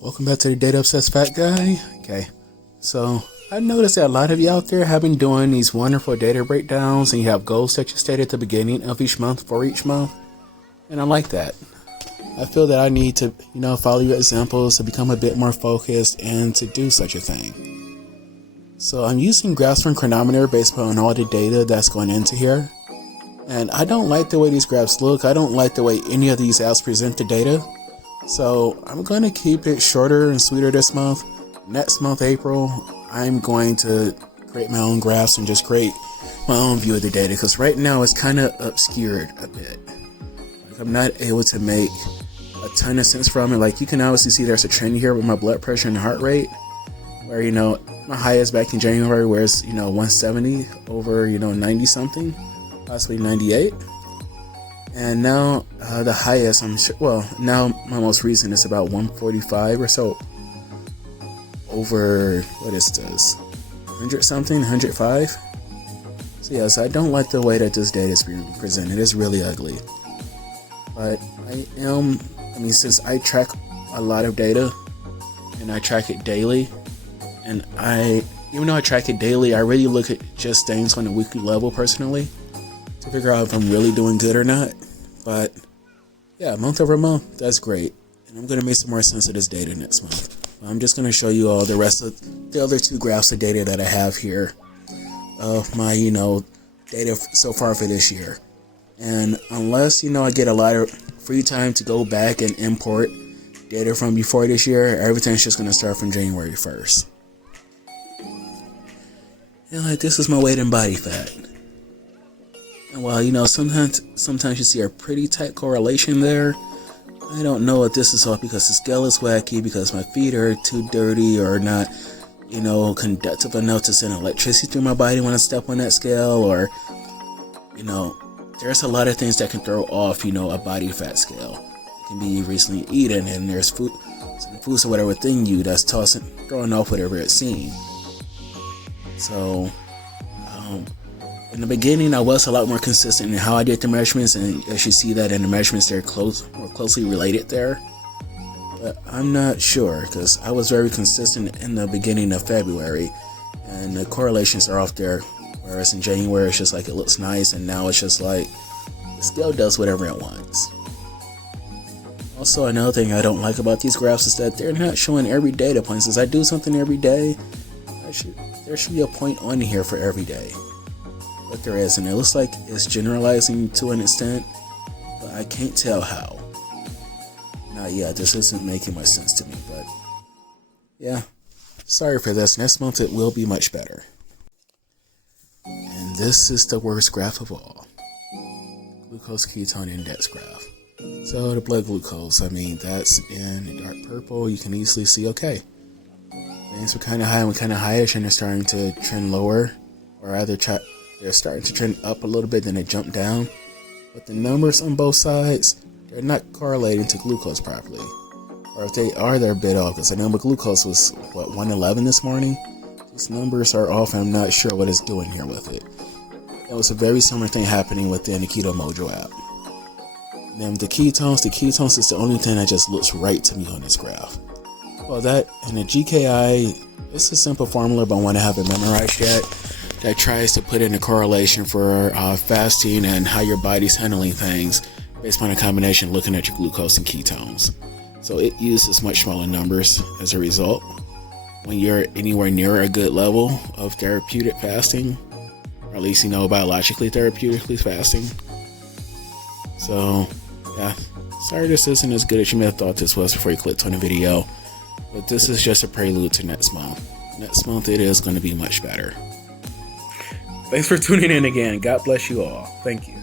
Welcome back to the Data Obsessed Fat Guy. Okay, so I noticed that a lot of you out there have been doing these wonderful data breakdowns, and you have goals that you state at the beginning of each month for each month, and I like that. I feel that I need to, follow your examples to become a bit more focused and to do such a thing. So I'm using graphs from Chronometer based on all the data that's going into here, and I don't like the way these graphs look. I don't like the way any of these apps present the data. So I'm going to keep it shorter and sweeter this month. Next month, April, I'm going to create my own graphs and just create my own view of the data, because right now it's kind of obscured a bit. I'm not able to make a ton of sense from it. Like, you can obviously see there's a trend here with my blood pressure and heart rate, where, my highest back in January, where it's, 170 over, 90 something, possibly 98. And now the highest, now my most recent is about 145 or so over, what is this, 100 something, 105? So yes, I don't like the way that this data is being presented. It's really ugly. But since I track a lot of data and I track it daily, and even though I track it daily, I really look at just things on a weekly level personally to figure out if I'm really doing good or not. But yeah, month over month, that's great. And I'm going to make some more sense of this data next month. I'm just going to show you all the rest of the other two graphs of data that I have here of my, data so far for this year. And unless, I get a lot of free time to go back and import data from before this year, everything's just going to start from January 1st. This is my weight and body fat. And while, sometimes you see a pretty tight correlation there, I don't know if this is all because the scale is wacky, because my feet are too dirty or not, conductive enough to send electricity through my body when I step on that scale, or, there's a lot of things that can throw off, a body fat scale. It can be recently eaten, and there's foods or whatever within you that's throwing off whatever it's seeing. So, in the beginning, I was a lot more consistent in how I did the measurements, and as you see that in the measurements, they're more closely related there. But I'm not sure, because I was very consistent in the beginning of February, and the correlations are off there. Whereas in January, it's just like it looks nice, and now it's just like the scale does whatever it wants. Also, another thing I don't like about these graphs is that they're not showing every data point. Since I do something every day, there should be a point on here for every day. But there isn't. It looks like it's generalizing to an extent, but I can't tell how. Now, yeah, this isn't making much sense to me, but yeah, sorry for this. Next month it will be much better. And this is the worst graph of all. Glucose ketone index graph. So the blood glucose, that's in dark purple. You can easily see, okay, things were kind of high and kind of highish, and they're starting to trend lower, or rather they're starting to trend up a little bit, then they jump down. But the numbers on both sides, they're not correlating to glucose properly. Or if they are, they're a bit off, because I know my glucose was, 111 this morning? These numbers are off, and I'm not sure what it's doing here with it. That was a very similar thing happening within the Keto Mojo app. And then the ketones is the only thing that just looks right to me on this graph. Well, that and the GKI, it's a simple formula, but I want to have it memorized yet, that tries to put in a correlation for fasting and how your body's handling things based on a combination looking at your glucose and ketones. So it uses much smaller numbers as a result when you're anywhere near a good level of therapeutic fasting, or at least, biologically therapeutically fasting. So, yeah, sorry this isn't as good as you may have thought this was before you clicked on the video, but this is just a prelude to next month. Next month it is going to be much better. Thanks for tuning in again. God bless you all. Thank you.